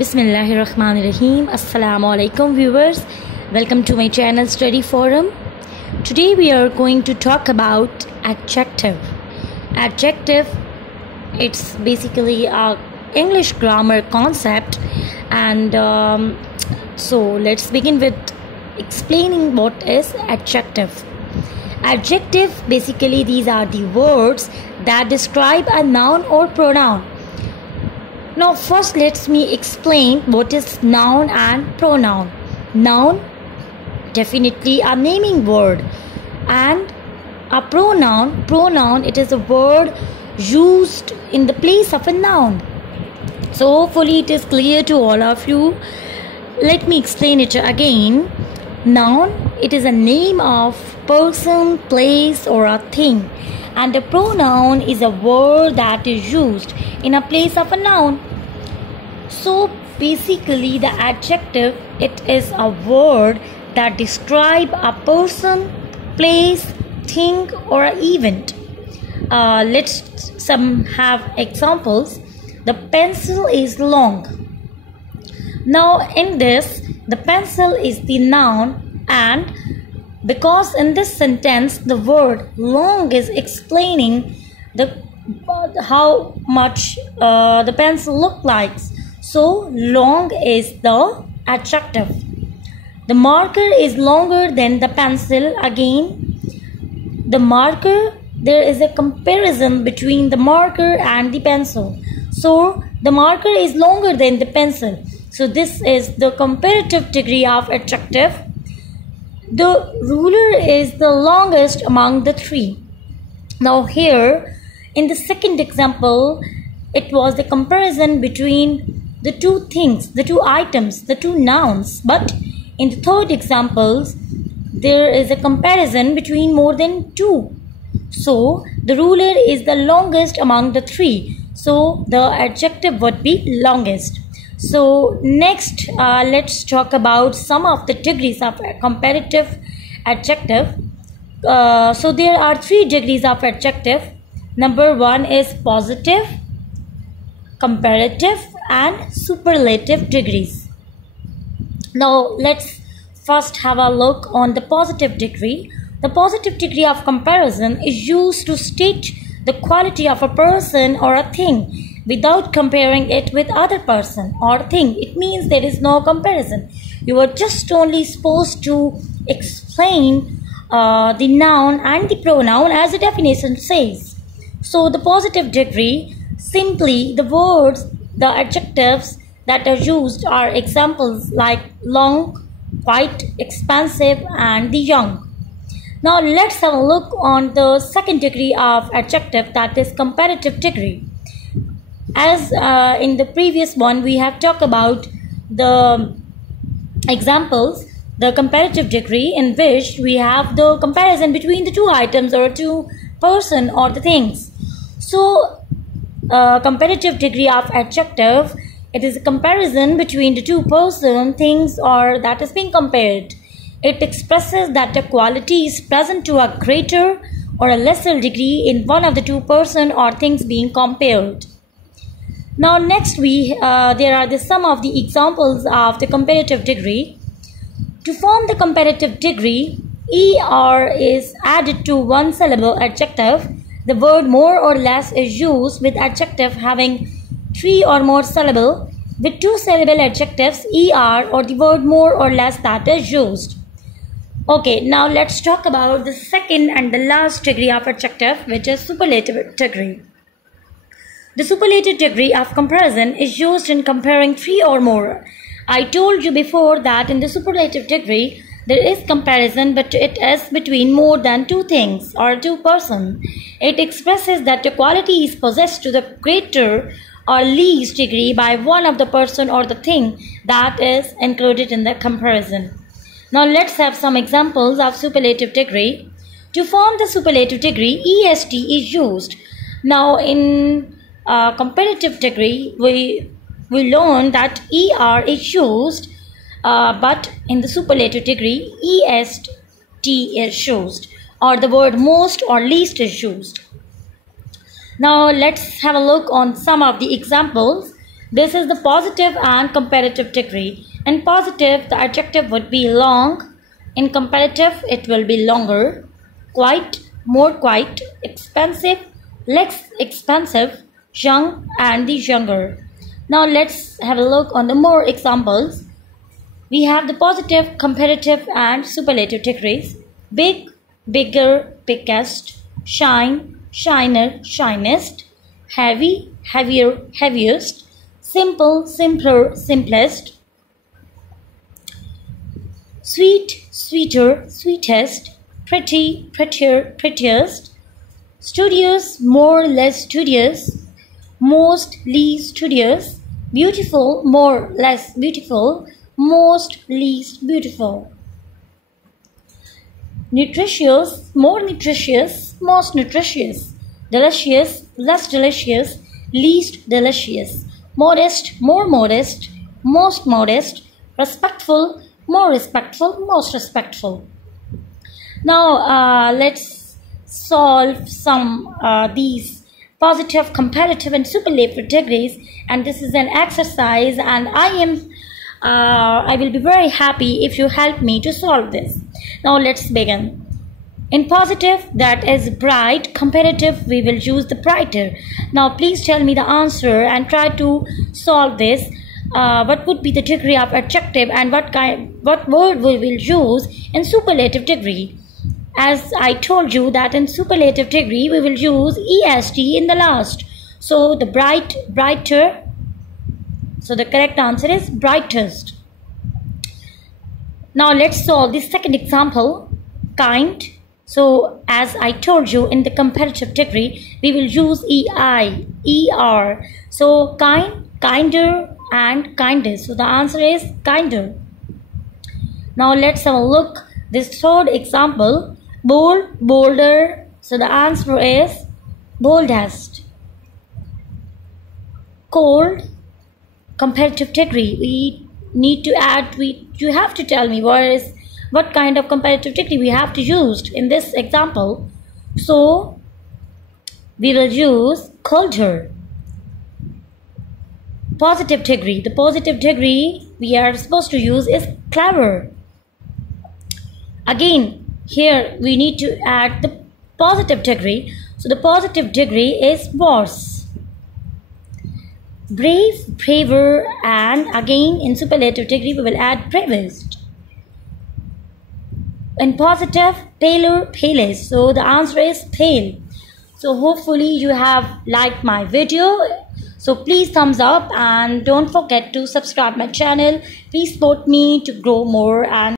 Bismillahirrahmanirrahim. Assalamu alaikum viewers. Welcome to my channel Study Forum. Today we are going to talk about adjective. Adjective, it's basically a English grammar concept, and so let's begin with explaining what is adjective. Adjective, basically these are the words that describe a noun or pronoun. Now first let me explain what is noun and pronoun. Noun, definitely a naming word, and a pronoun, it is a word used in the place of a noun. So hopefully it is clear to all of you. Let me explain it again. Noun, it is a name of person, place or a thing, and a pronoun is a word that is used in a place of a noun. So basically the adjective, it is a word that describe a person, place, thing or an event. Let's some have examples. The pencil is long. Now in this, the pencil is the noun, and because in this sentence the word long is explaining how much the pencil look like, so long is the adjective. The marker is longer than the pencil. Again, the marker, there is a comparison between the marker and the pencil, so the marker is longer than the pencil, so this is the comparative degree of adjective. The ruler is the longest among the three. Now here in the second example, it was the comparison between the two things, the two items, the two nouns. But in the third examples, there is a comparison between more than two. So the ruler is the longest among the three, so the adjective would be longest. So next let's talk about some of the degrees of a comparative adjective. So there are 3 degrees of adjective. Number 1 is positive, comparative and superlative degrees. Now let's first have a look on the positive degree. The positive degree of comparison is used to state the quality of a person or a thing without comparing it with other person or thing. It means there is no comparison. You are just only supposed to explain the noun and the pronoun as the definition says. So the positive degree, simply the words, the adjectives that are used are examples like long, quite, expansive and the young. Now let's have a look on the second degree of adjective, that is comparative degree. As in the previous one we have talked about the examples, the comparative degree in which we have the comparison between the two items or two person or the things. So comparative degree of adjective, it is a comparison between the two person, things or that is being compared. It expresses that a quality is present to a greater or a lesser degree in one of the two person or things being compared. Now next there are some of the examples of the comparative degree. To form the comparative degree, ER is added to one syllable adjective. The word more or less is used with adjective having 3 or more syllables. With 2 syllable adjectives, ER or the word more or less that is used. Okay, now let's talk about the second and the last degree of adjective, which is superlative degree. The superlative degree of comparison is used in comparing 3 or more. I told you before that in the superlative degree there is comparison, but it is between more than 2 things or 2 persons. It expresses that the quality is possessed to the greater or least degree by one of the person or the thing that is included in the comparison. Now let's have some examples of superlative degree. To form the superlative degree, EST is used. Now in comparative degree, we learn that ER is used, but in the superlative degree, EST is used, or the word most or least is used. Now let's have a look on some of the examples. This is the positive and comparative degree. In positive, the adjective would be long. In comparative, it will be longer. Quite, more quite, expensive, less expensive, young, and the younger. Now let's have a look on the more examples. We have the positive, comparative, and superlative degrees. Big, bigger, biggest, shine, shiner, shinest, heavy, heavier, heaviest, simple, simpler, simplest, sweet, sweeter, sweetest, pretty, prettier, prettiest, studious, more, less studious, most, least studious, beautiful, more, less beautiful, most, least beautiful, nutritious, more nutritious, most nutritious, delicious, less delicious, least delicious, modest, more modest, most modest, respectful, more respectful, most respectful. Now let's solve some these positive, comparative, and superlative degrees, and this is an exercise, and I will be very happy if you help me to solve this. Now let's begin. In positive, that is bright. Comparative, we will use the brighter. Now please tell me the answer and try to solve this. What would be the degree of adjective, and what word we will use in superlative degree? As I told you that in superlative degree we will use est in the last. So the brighter. So the correct answer is brightest. Now let's solve the second example. Kind. So as I told you, in the comparative degree we will use ei, er. So kind, kinder, and kindest. So the answer is kinder. Now let's have a look. This third example. Bold, bolder. So the answer is boldest. Cold, comparative degree. We need to add. You have to tell me what kind of comparative degree we have to use in this example. So we will use colder. Positive degree. The positive degree we are supposed to use is clever. Again, here we need to add the positive degree. So the positive degree is worse. Brave, braver, and again in superlative degree we will add bravest. In positive, paler, palest. So the answer is pale. So hopefully you have liked my video. So please thumbs up and don't forget to subscribe my channel. Please support me to grow more and